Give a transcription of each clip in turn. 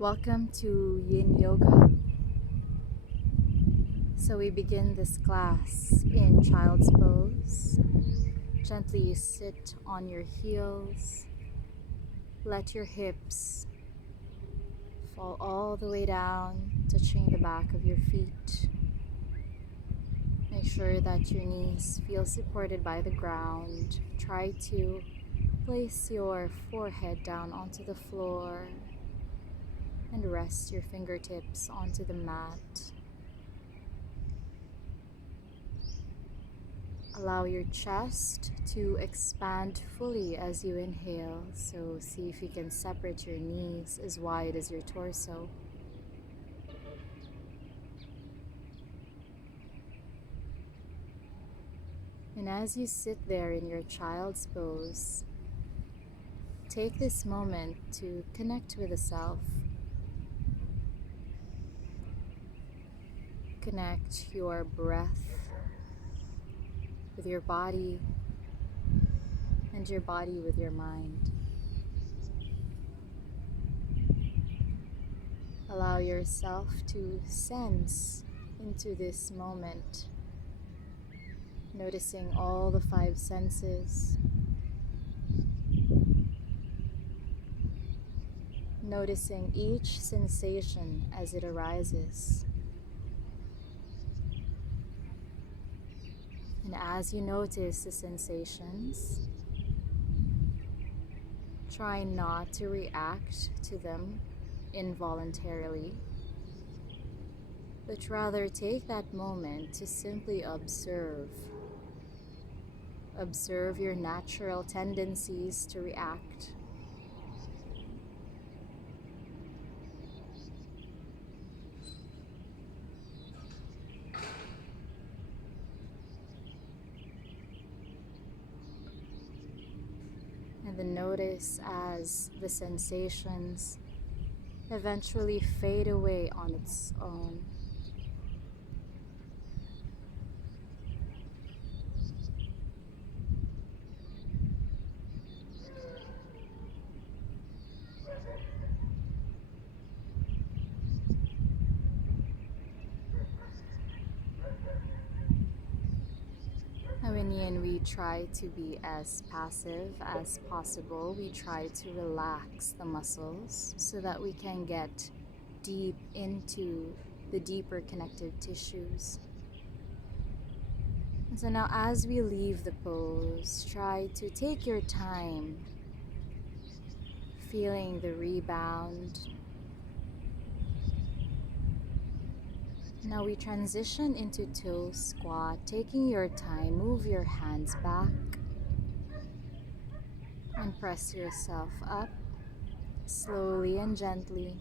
Welcome to Yin Yoga. So we begin this class in child's pose. Gently sit on your heels. Let your hips fall all the way down, touching the back of your feet. Make sure that your knees feel supported by the ground. Try to place your forehead down onto the floor and rest your fingertips onto the mat. Allow your chest to expand fully as you inhale, so see if you can separate your knees as wide as your torso. And as you sit there in your child's pose, take this moment to connect with the self. Connect your breath with your body and your body with your mind. Allow yourself to sense into this moment, noticing all the five senses, noticing each sensation as it arises. And as you notice the sensations, try not to react to them involuntarily, but rather take that moment to simply observe. Observe your natural tendencies to react. And then notice as the sensations eventually fade away on its own. Now in Yin, we try to be as passive as possible. We try to relax the muscles so that we can get deep into the deeper connective tissues. And so now as we leave the pose, try to take your time feeling the rebound. Now we transition into toe squat. Taking your time, move your hands back and press yourself up slowly and gently,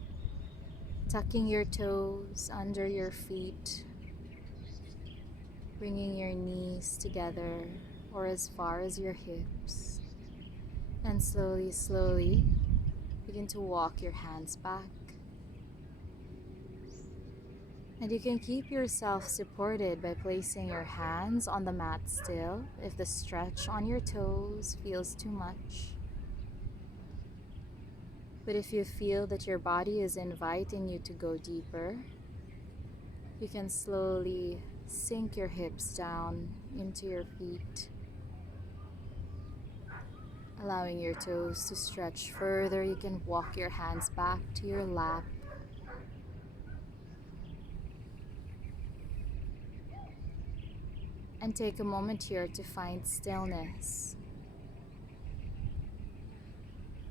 tucking your toes under your feet, bringing your knees together or as far as your hips, and slowly begin to walk your hands back. And you can keep yourself supported by placing your hands on the mat still if the stretch on your toes feels too much. But if you feel that your body is inviting you to go deeper, you can slowly sink your hips down into your feet, allowing your toes to stretch further. You can walk your hands back to your lap. And take a moment here to find stillness.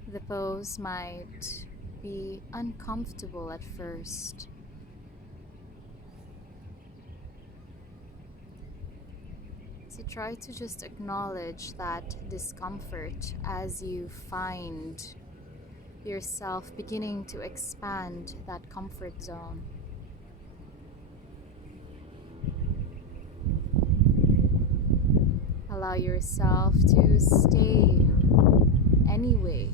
The pose might be uncomfortable at first. So try to just acknowledge that discomfort as you find yourself beginning to expand that comfort zone. Allow yourself to stay anyway,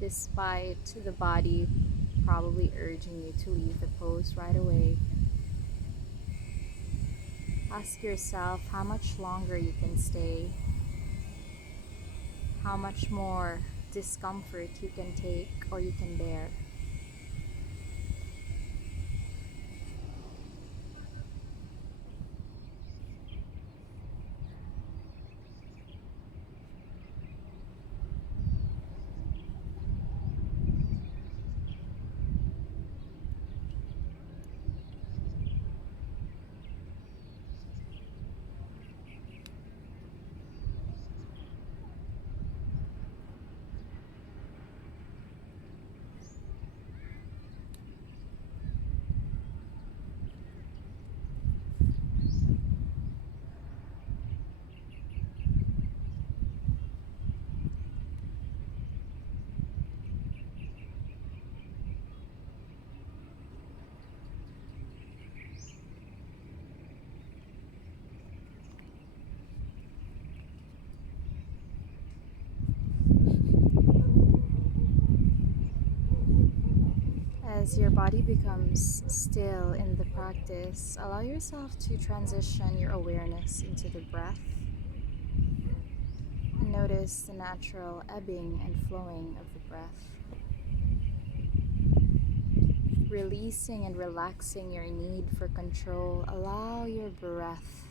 despite the body probably urging you to leave the pose right away. Ask yourself how much longer you can stay, how much more discomfort you can take or you can bear. As your body becomes still in the practice, allow yourself to transition your awareness into the breath and notice the natural ebbing and flowing of the breath. Releasing and relaxing your need for control, allow your breath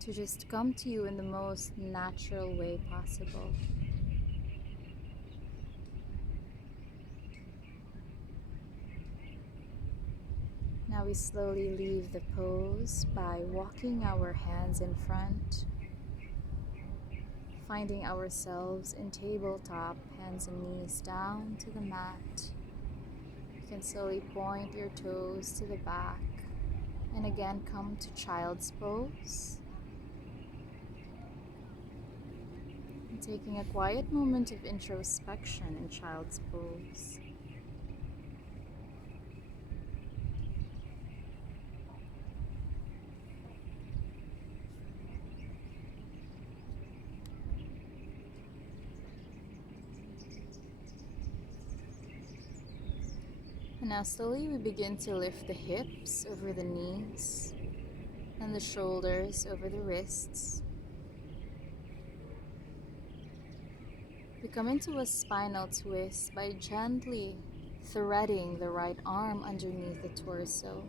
to just come to you in the most natural way possible. Now we slowly leave the pose by walking our hands in front, finding ourselves in tabletop, hands and knees down to the mat. You can slowly point your toes to the back and again come to child's pose. And taking a quiet moment of introspection in child's pose. And now slowly we begin to lift the hips over the knees and the shoulders over the wrists. We come into a spinal twist by gently threading the right arm underneath the torso.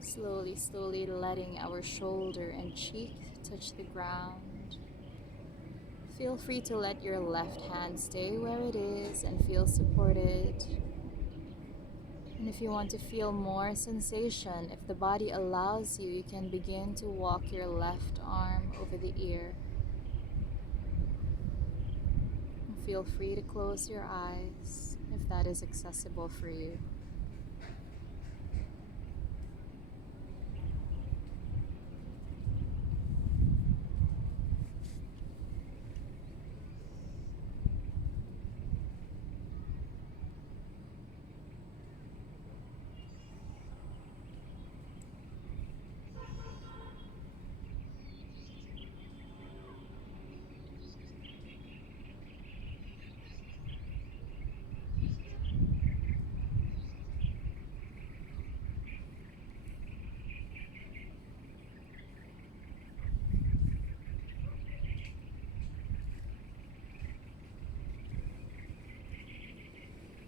Slowly letting our shoulder and cheek touch the ground. Feel free to let your left hand stay where it is and feel supported. And if you want to feel more sensation, if the body allows you, you can begin to walk your left arm over the ear. And feel free to close your eyes if that is accessible for you.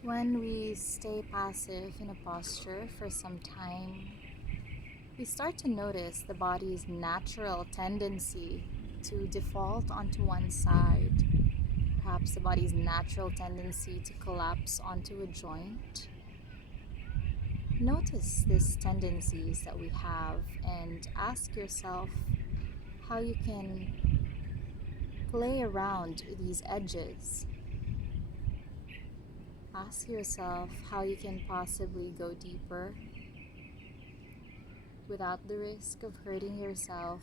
When we stay passive in a posture for some time, we start to notice the body's natural tendency to default onto one side. Perhaps the body's natural tendency to collapse onto a joint. Notice these tendencies that we have and ask yourself how you can play around these edges. Ask yourself how you can possibly go deeper without the risk of hurting yourself.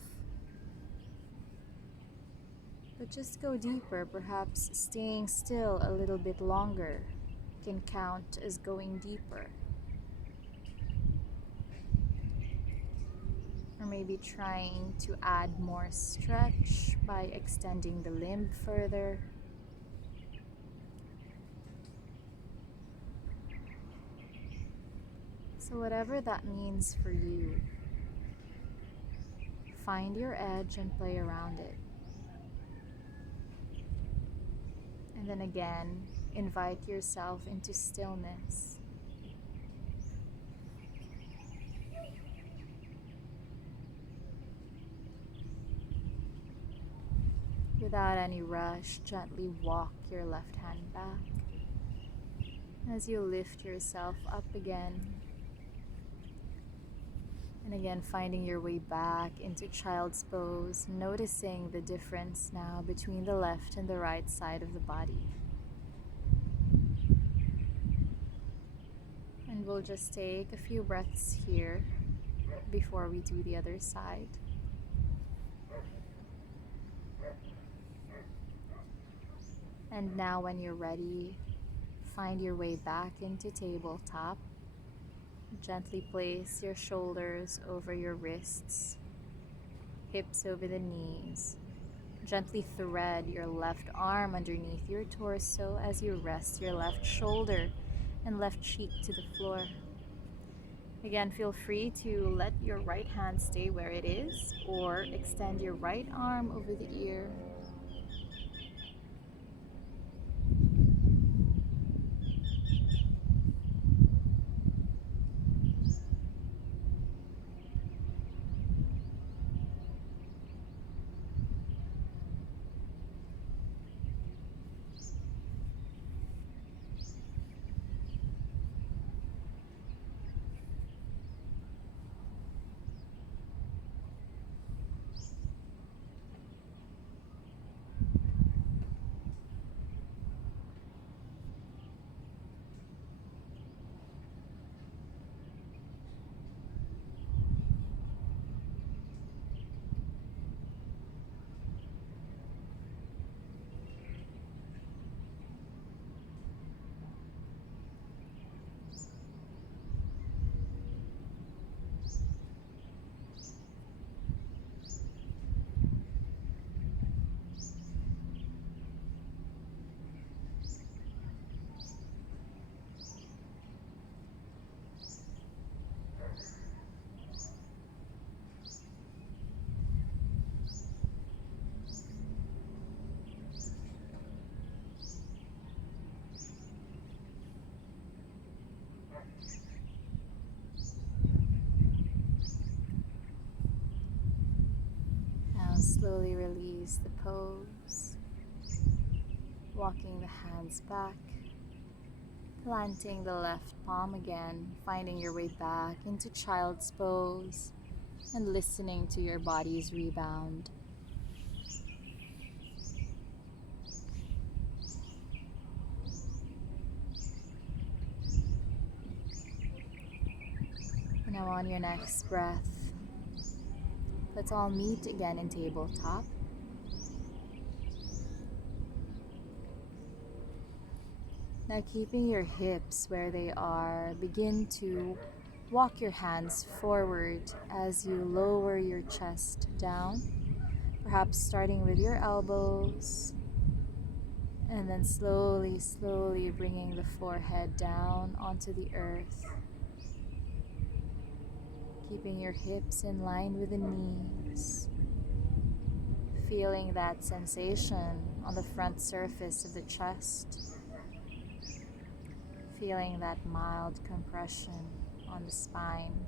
But just go deeper, perhaps staying still a little bit longer can count as going deeper. Or maybe trying to add more stretch by extending the limb further. So whatever that means for you, find your edge and play around it. And then again, invite yourself into stillness. Without any rush, gently walk your left hand back as you lift yourself up again. And again, finding your way back into child's pose, noticing the difference now between the left and the right side of the body. And we'll just take a few breaths here before we do the other side. And now when you're ready, find your way back into tabletop. Gently place your shoulders over your wrists, hips over the knees. Gently thread your left arm underneath your torso as you rest your left shoulder and left cheek to the floor. Again, feel free to let your right hand stay where it is or extend your right arm over the ear. Now slowly release the pose, walking the hands back, planting the left palm again, finding your way back into child's pose and listening to your body's rebound. Now on your next breath, let's all meet again in tabletop. Now keeping your hips where they are, begin to walk your hands forward as you lower your chest down, perhaps starting with your elbows, and then slowly, slowly bringing the forehead down onto the earth. Keeping your hips in line with the knees. Feeling that sensation on the front surface of the chest. Feeling that mild compression on the spine.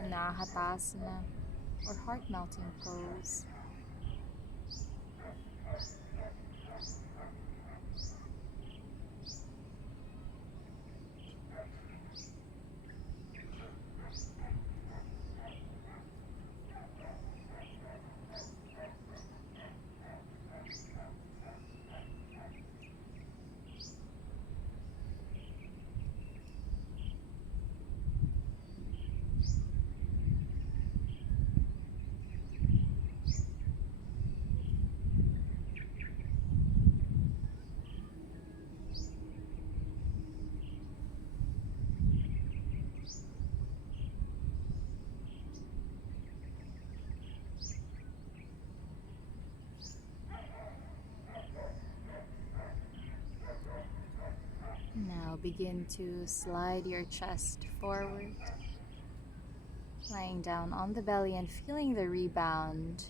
Anahatasana or heart melting pose. begin to slide your chest forward, lying down on the belly and feeling the rebound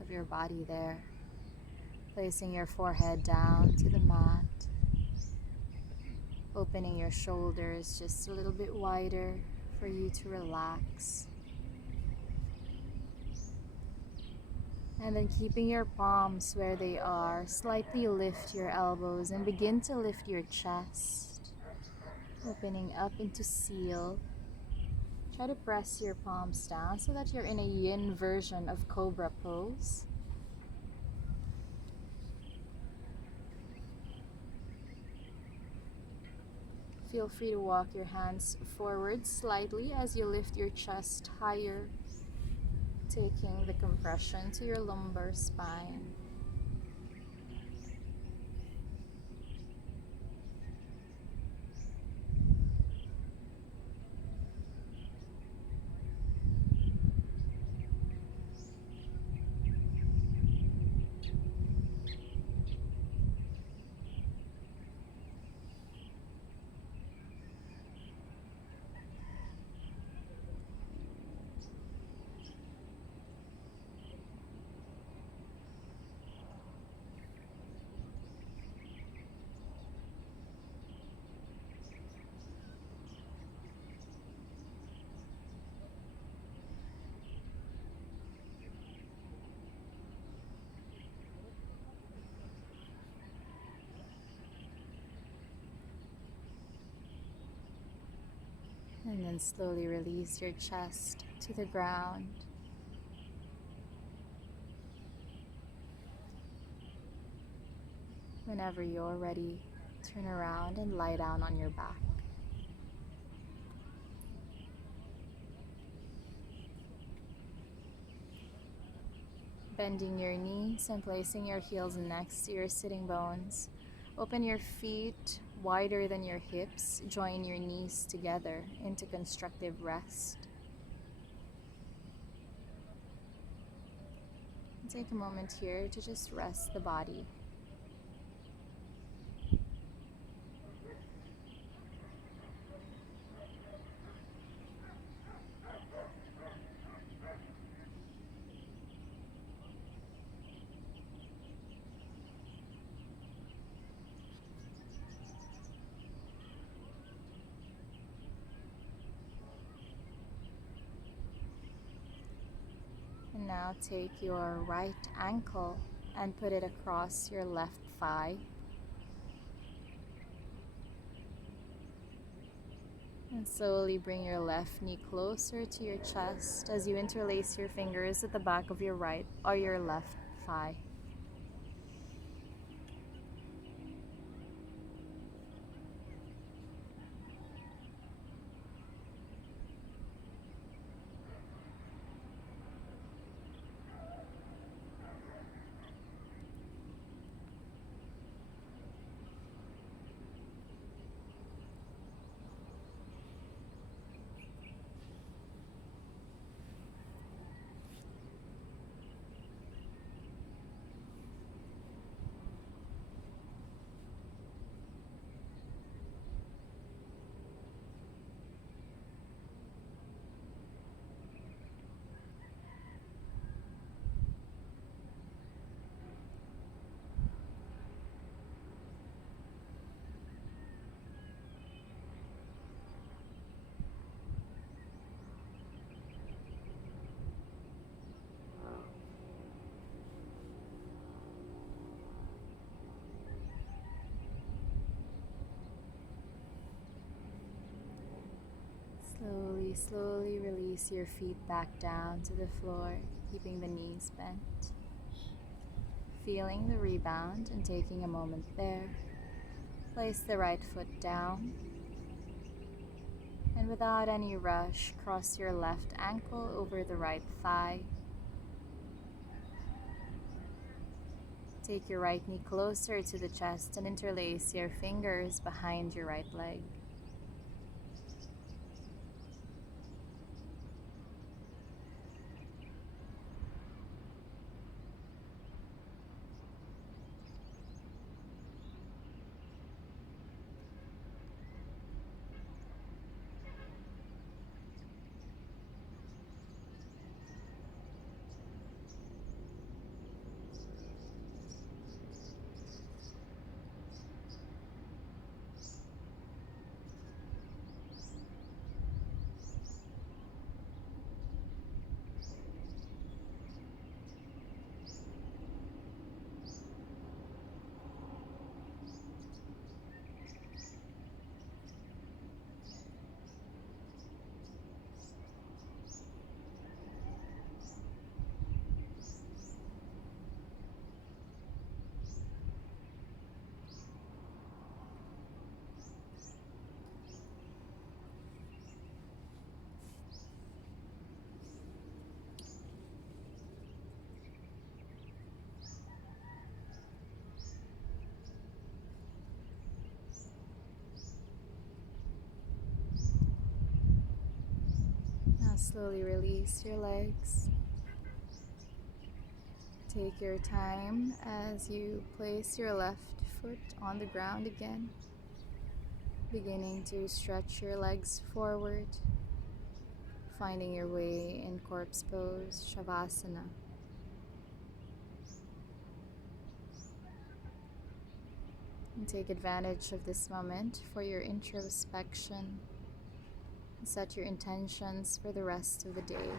of your body there. Placing your forehead down to the mat, opening your shoulders just a little bit wider for you to relax. And then keeping your palms where they are, slightly lift your elbows and begin to lift your chest, opening up into seal. Try to press your palms down so that you're in a yin version of cobra pose. Feel free to walk your hands forward slightly as you lift your chest higher, taking the compression to your lumbar spine. And then slowly release your chest to the ground. Whenever you're ready, turn around and lie down on your back. Bending your knees and placing your heels next to your sitting bones. Open your feet wider than your hips. Join your knees together into constructive rest. And take a moment here to just rest the body. And now take your right ankle and put it across your left thigh. And slowly bring your left knee closer to your chest as you interlace your fingers at the back of your right or your left thigh. Slowly release your feet back down to the floor, keeping the knees bent. Feeling the rebound and taking a moment there, place the right foot down. And without any rush, cross your left ankle over the right thigh. Take your right knee closer to the chest and interlace your fingers behind your right leg. slowly release your legs. Take your time as you place your left foot on the ground again, beginning to stretch your legs forward, finding your way in corpse pose, Shavasana. And take advantage of this moment for your introspection. Set your intentions for the rest of the day.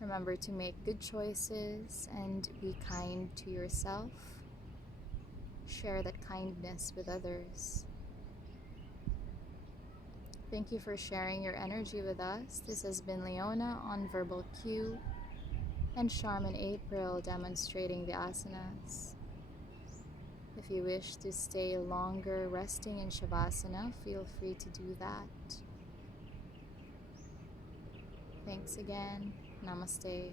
Remember to make good choices and be kind to yourself. Share that kindness with others. Thank you for sharing your energy with us. This has been Leona on Verbal Cue and Charm and April demonstrating the asanas. If you wish to stay longer resting in Shavasana, feel free to do that. Thanks again. Namaste.